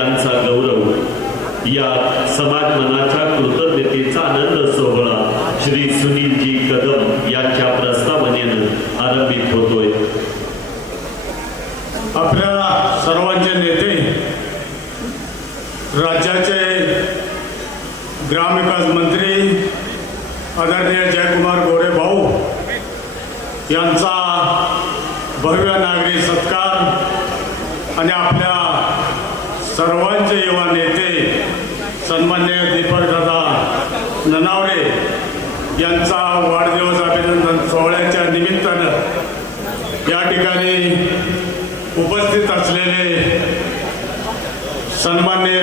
यांचा गौरव या समाज मनाच्या कृतज्ञतेचा आनंद सोहळा श्री सुनीलजी कदम यांच्या प्रस्तावनेनं आरंभित होतोय। आपल्या सर्वांचे नेते राज्याचे ग्रामविकास मंत्री आदरणीय जयकुमार गोरे भाऊ यांचा भव्य नागरी सत्कार आणि आपल्या सर्वांचे युवा नेते सन्माननीय दीपकदादा ननावरे यांचा वाढदिवस अभिनंदन सोहळ्याच्या निमित्तानं या ठिकाणी उपस्थित असलेले सन्माननीय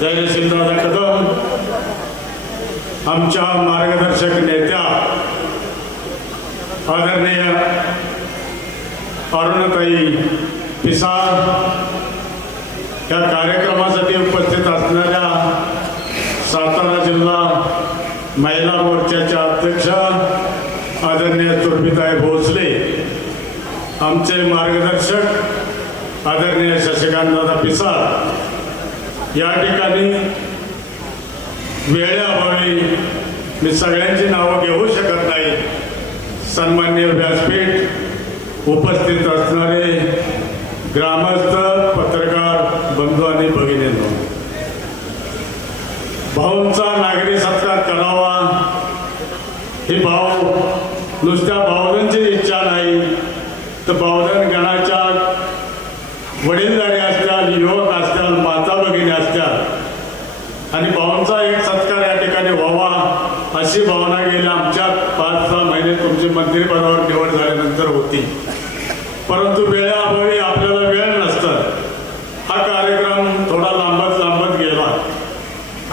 धैर्यशीलदादा कदम, आमच्या मार्गदर्शक नेत्या आदरणीय अरुणताई पिसाळ, या कार्यक्रमासाठी उपस्थित असणाऱ्या सातारा जिल्हा महिला मोर्चाच्या अध्यक्ष आदरणीय तुर्भीताई भोसले, आमचे मार्गदर्शक आदरणीय शशिकांतदादा पिसाळ, या ठिकाणी वेळेअभावी मी सगळ्यांची नावं घेऊ शकत नाही, सन्माननीय व्यासपीठ उपस्थित असणारे ग्रामस्थ, पत्रकार बंधू आणि भगिनींनो, भाऊंचा नागरी सत्कार करावा ही भाऊ नुसत्या भावनांची इच्छा नाही, तर भावना गणाच्या वडीलधारी असतील, युवक असतील, माता भगिनी असतील आणि भाऊंचा एक सत्कार या ठिकाणी व्हावा अशी भावना गेल्या आमच्या 5-6 महिने तुमची मंत्रिपदावर निवड झाल्यानंतर होती, परंतु वेळेअभावी आपल्याला वेळ नसतं, हा कार्यक्रम थोडा लांबत गेला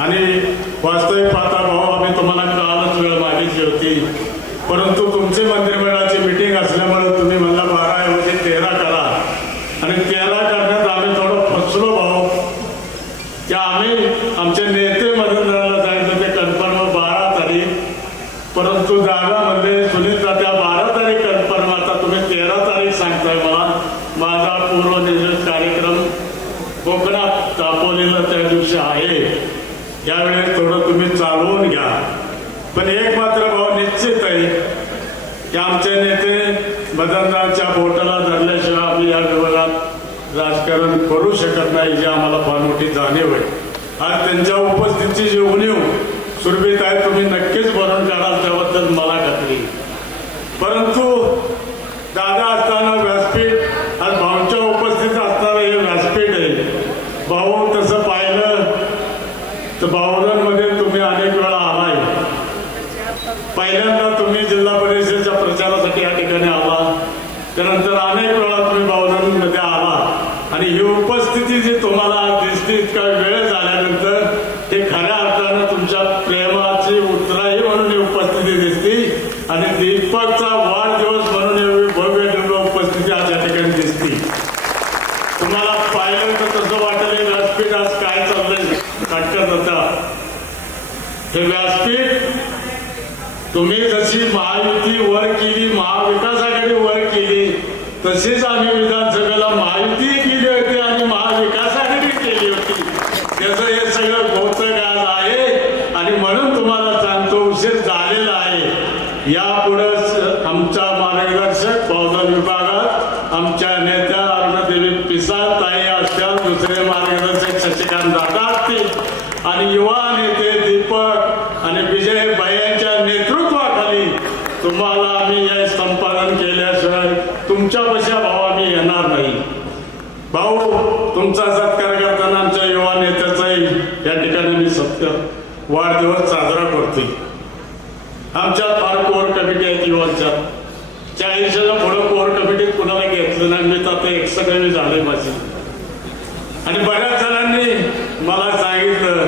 आणि वास्तविक पाहता भाऊ आम्ही तुम्हाला कालच वेळ मागितली होती, परंतु तुमची मंत्रिमंडळाची मीटिंग असल्यामुळे तुम्ही म्हणला 12 ऐवजी 13 करा आणि 13 करण्यात आम्ही थोडं फसलो भाऊ, की आम्ही आमचे नेते मदतदाराला सांगितलं ते कन्फर्म 12 तारीख, परंतु दादामध्ये सुनील तात्या 12 तारीख कन्फर्म, आता तुम्ही 13 तारीख सांगताय मला, माझा पूर्वनियोजित कार्यक्रम कोकणात दापोलीला त्या दिवशी आहे, यावेळी थोडं तुम्ही चालवून घ्या, पण एक मात्र भाव निश्चित आहे की आमचे नेते मदनरावच्या बोटाला धरल्याशिवाय आम्ही या विभागात राजकारण करू शकत नाही, जी आम्हाला फार मोठी जाणीव आहे। आज त्यांच्या उपस्थितीची जी उणीव सुरभीत आहे तुम्ही नक्कीच भरून काढाल त्याबद्दल मला खात्री, परंतु दादा असताना व्यासपीठ आज भाऊंच्या उपस्थित असणारं हे व्यासपीठ आहे। भाऊ तसं पाहिलं तर भावनांमध्ये तुम्ही अनेक वेळा आलाय, पहिल्यांदा तुम्ही जिल्हा परिषदेच्या प्रचारासाठी या ठिकाणी आला, त्यानंतर अनेक वेळा तुम्ही भावनांमध्ये आला आणि ही उपस्थिती जी तुम्हाला दिसते इतका वेळ झाल्यानंतर ते खऱ्या अर्थानं तुमच्या प्रेमाची उतराई म्हणून ही उपस्थिती दिसते आणि दीपकचा वाढदिवस म्हणून भव्य दिव्य उपस्थिती आज या ठिकाणी दिसते। तुम्हाला पाहिलं तर तसं वाटेल व्यासपीठ आज काय चाललंय खटकत होता, हे व्यासपीठ तुम्ही जशी महायुती वर केली, महाविकास आघाडी वर केली, तशीच आम्ही विधानसभेला महायुती केली होती आणि महाविकास आघाडी केली होती, त्याचं हे सगळं गोत्र आज आहे आणि म्हणून तुम्हाला सांगतो उशीर झालेला आहे। यापुढे आमच्या मार्गदर्शक बहुजन विभागात आमच्या नेत्या अरुणदेवी पिसाळ ताई असतील, दुसरे मार्गदर्शक शशिकांत दादा असतील आणि युवा नेते दीपक आणि विजय यांच्या नेतृत्वाखाली तुम्हाला आम्ही हे संपादन केल्याशिवाय तुमच्या पशा भाऊ आम्ही येणार नाही। भाऊ तुमचा सत्कार करताना आमच्या युवा नेत्याचाही या ठिकाणी मी वाढदिवस साजरा करतोय। आमच्या फार कोर कमिटी आहेत युवांच्या, 40च्या पुढे कोर कमिटीत कुणाला घेतलं नाही, मी तर आता 61 झाले माझी आणि बऱ्याच जणांनी मला सांगितलं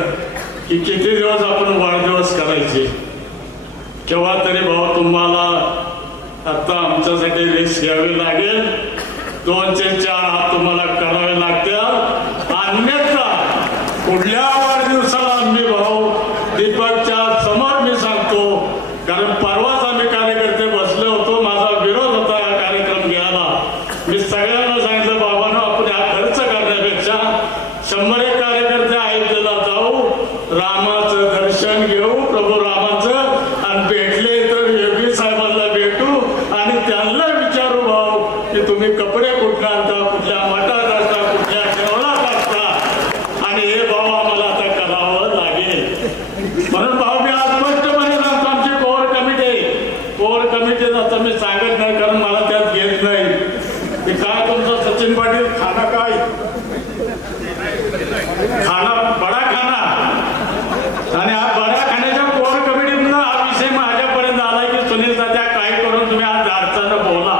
की किती दिवस आपण वाढदिवस करायचे, केव्हा तरी भाऊ तुम्हाला आता आमच्यासाठी रिस्क घ्यावी लागेल, 2 ते 4 हात तुम्हाला करावे लागतील, अन्यथा पुढल्या वाढदिवसाला आम्ही भाऊ दीपकच्या समोर मी सांगतो, कारण परवाच आम्ही कार्यकर्ते बसले होतो, माझा विरोध होता हा कार्यक्रम घ्यायला, मी सगळ्यांना सांगितलं बाबांनो आपण हा खर्च करण्यापेक्षा 100 कार्यकर्ते अयोध्येला जाऊ, रामाचं दर्शन घेऊ, प्रभू रामाचं, आणि भेटले तर योगी साहेबांना भेटू आणि त्यांना विचारू भाऊ की तुम्ही कपडे कुठं आणता, कुठल्या मठात असता, कुठल्या देवळात असता, आणि हे भाऊ आम्हाला आता करावं लागेल. म्हणून भाऊ मी आज स्पष्टपणे सांगतो, आमची कोर कमिटी आहे. कोर कमिटी आता मी सांगत नाही कारण मला त्यात घेत नाही. ते काय तुमचं सचिन पाटील खाना काय खाना बडा खाना, आणि हा बडा खाण्याच्या कोर कमिटीतून हा विषय माझ्यापर्यंत आलाय की सुनील सध्या काय करून तुम्ही आज अडचण बोला.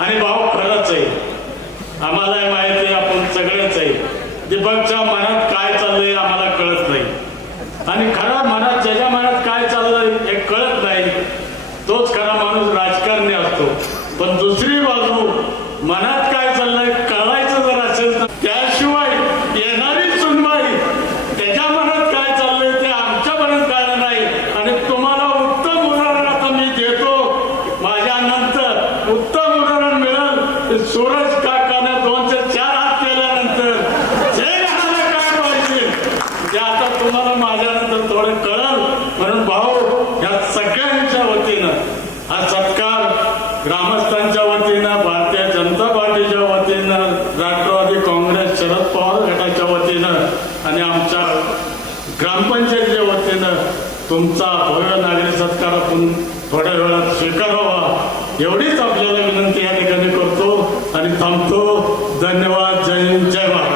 आणि भाऊ खरंच आहे, आम्हाला माहिती आहे, आपण सगळेच आहे. दीपकच्या मनात काय चाललंय आम्हाला कळत नाही, आणि खरा मनात ज्याच्या मनात काय चाललंय हे कळत नाही तोच खरा माणूस राजकारणी असतो. पण दुसरी बाजू मनात काय चाललंय कळायचं जर असेल तर त्याशिवाय येणारी सुनवाई त्याच्या मनात काय चाललंय ते आमच्यापर्यंत कळलं नाही. आणि तुम्हाला उत्तम उदाहरण आता मी देतो, माझ्या नंतर उत्तम उदाहरण मिळेल ते सूरज काकाने 2 ते 4 हात केल्यानंतर जे घालायला काय पाहिजे ते आता तुम्हाला माझ्यानंतर थोडं कळल. म्हणून भाऊ या सगळ्यांच्या वतीनं हा सत्कार ग्रामस्थांच्या वतीनं, भारतीय जनता पार्टीच्या वतीनं, राष्ट्रवादी काँग्रेस शरद पवार गटाच्या वतीनं आणि आमच्या ग्रामपंचायतीच्या वतीनं तुमचा भव्य नागरिक सत्कार आपण थोड्या वेळात स्वीकारावा एवढीच आपल्याला विनंती या ठिकाणी करतो आणि थांबतो. धन्यवाद. जय हिंद, जय भारत.